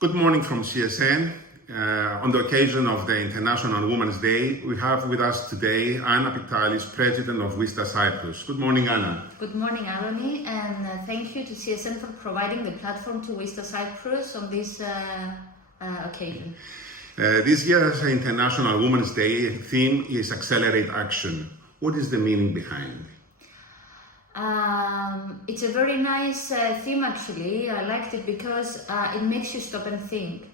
Good morning from CSN. On the occasion of the International Women's Day, we have with us today Anna Pittalis, President of WISTA Cyprus. Good morning, Anna. Good morning, Aloni, and thank you to CSN for providing the platform to WISTA Cyprus on this occasion. This year's International Women's Day theme is Accelerate Action. What is the meaning behind? It's a very nice theme actually. I liked it because it makes you stop and think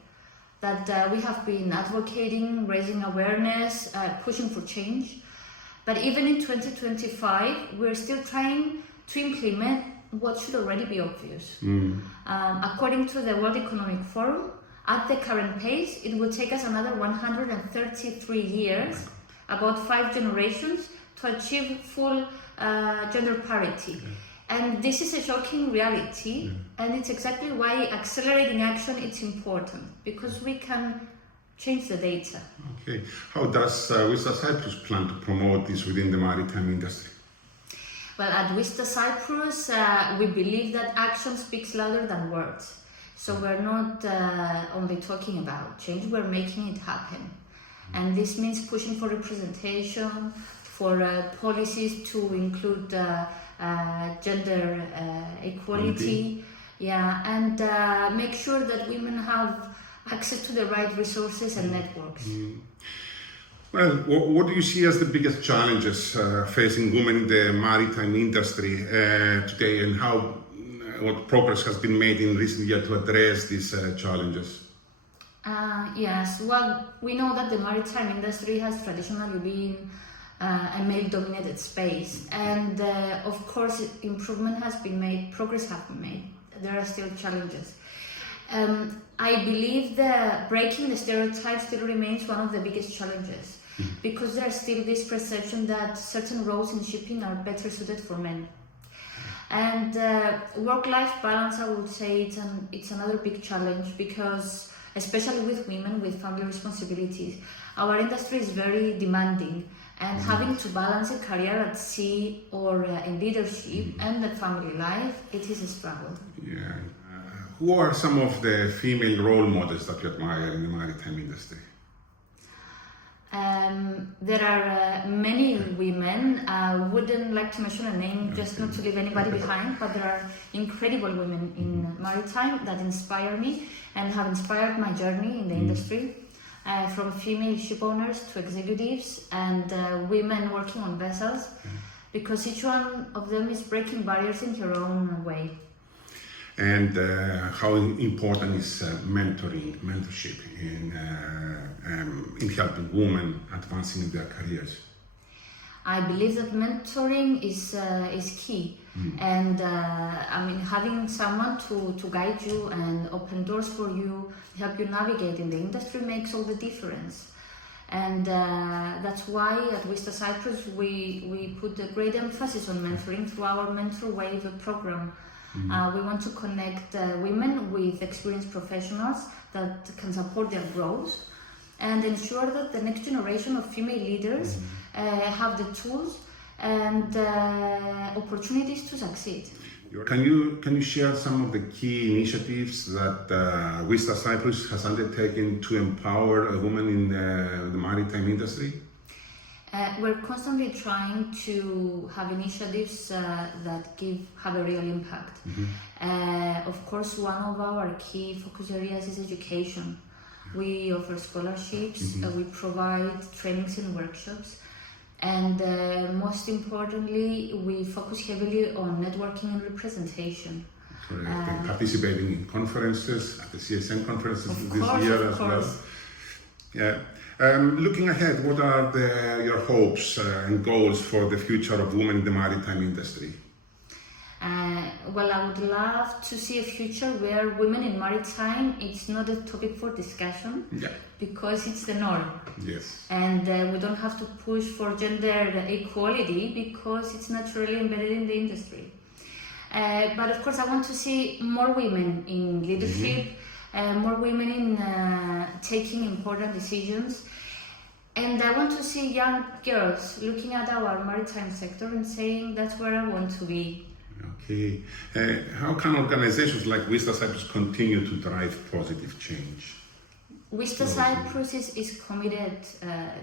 that we have been advocating, raising awareness, pushing for change. But even in 2025, we're still trying to implement what should already be obvious. According to the World Economic Forum, at the current pace, it will take us another 133 years, about 5 generations, to achieve full gender parity. And this is a shocking reality, and it's exactly why accelerating action is important, because we can change the data. Okay. How does WISTA Cyprus plan to promote this within the maritime industry? Well, at WISTA Cyprus, we believe that action speaks louder than words. So we're not only talking about change, we're making it happen. And this means pushing for representation, for policies to include gender equality, and make sure that women have access to the right resources and networks. Well, what do you see as the biggest challenges facing women in the maritime industry today, and what progress has been made in recent years to address these challenges? Yes, well, we know that the maritime industry has traditionally been a male-dominated space, and of course improvement has been made, progress has been made. There are still challenges. I believe that breaking the stereotypes still remains one of the biggest challenges, because there's still this perception that certain roles in shipping are better suited for men. And work-life balance, I would say it's another big challenge, because especially with women with family responsibilities, our industry is very demanding, and having to balance a career at sea or in leadership and the family life, it is a struggle. Yeah. Who are some of the female role models that you admire in the maritime industry? There are many women. I wouldn't like to mention a name just not to leave anybody behind, but there are incredible women in maritime that inspire me and have inspired my journey in the industry. From female ship owners to executives and women working on vessels, because each one of them is breaking barriers in her own way. And how important is mentorship in helping women advancing in their careers? I believe that mentoring is key, and having someone to guide you and open doors for you, help you navigate in the industry makes all the difference. And that's why at WISTA Cyprus we put a great emphasis on mentoring through our Mentor Wave program. We want to connect women with experienced professionals that can support their growth and ensure that the next generation of female leaders have the tools and opportunities to succeed. Can you share some of the key initiatives that WISTA Cyprus has undertaken to empower women in the maritime industry? We're constantly trying to have initiatives that have a real impact. Of course, one of our key focus areas is education. We offer scholarships, we provide trainings and workshops, and most importantly, we focus heavily on networking and representation. Correct. Participating in conferences, at the CSN conferences this year as well. Yeah. Looking ahead, what are your hopes and goals for the future of women in the maritime industry? Well, I would love to see a future where women in maritime, it's not a topic for discussion, because it's the norm. Yes. And we don't have to push for gender equality because it's naturally embedded in the industry. But of course, I want to see more women in leadership, more women in taking important decisions. And I want to see young girls looking at our maritime sector and saying, that's where I want to be. Okay. How can organizations like WISTA Cyprus continue to drive positive change? WISTA Cyprus is committed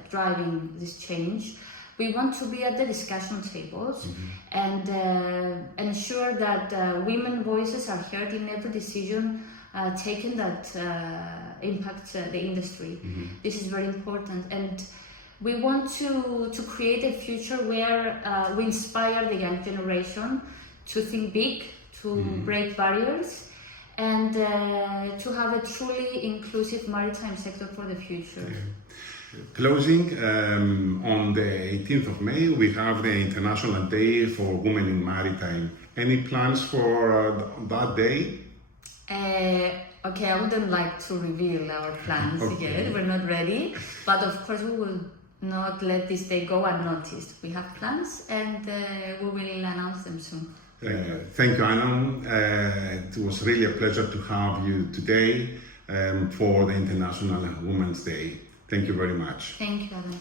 driving this change. We want to be at the discussion tables and ensure that women voices are heard in every decision taken that impacts the industry. This is very important, and we want to create a future where we inspire the young generation to think big, to break barriers, and to have a truly inclusive maritime sector for the future. Closing, on the 18th of May, we have the International Day for Women in Maritime. Any plans for that day? Okay, I wouldn't like to reveal our plans yet. We're not ready, but of course we will not let this day go unnoticed. We have plans, and we will announce them soon. Thank you, Anna. It was really a pleasure to have you today for the International Women's Day. Thank you very much. Thank you, Adam.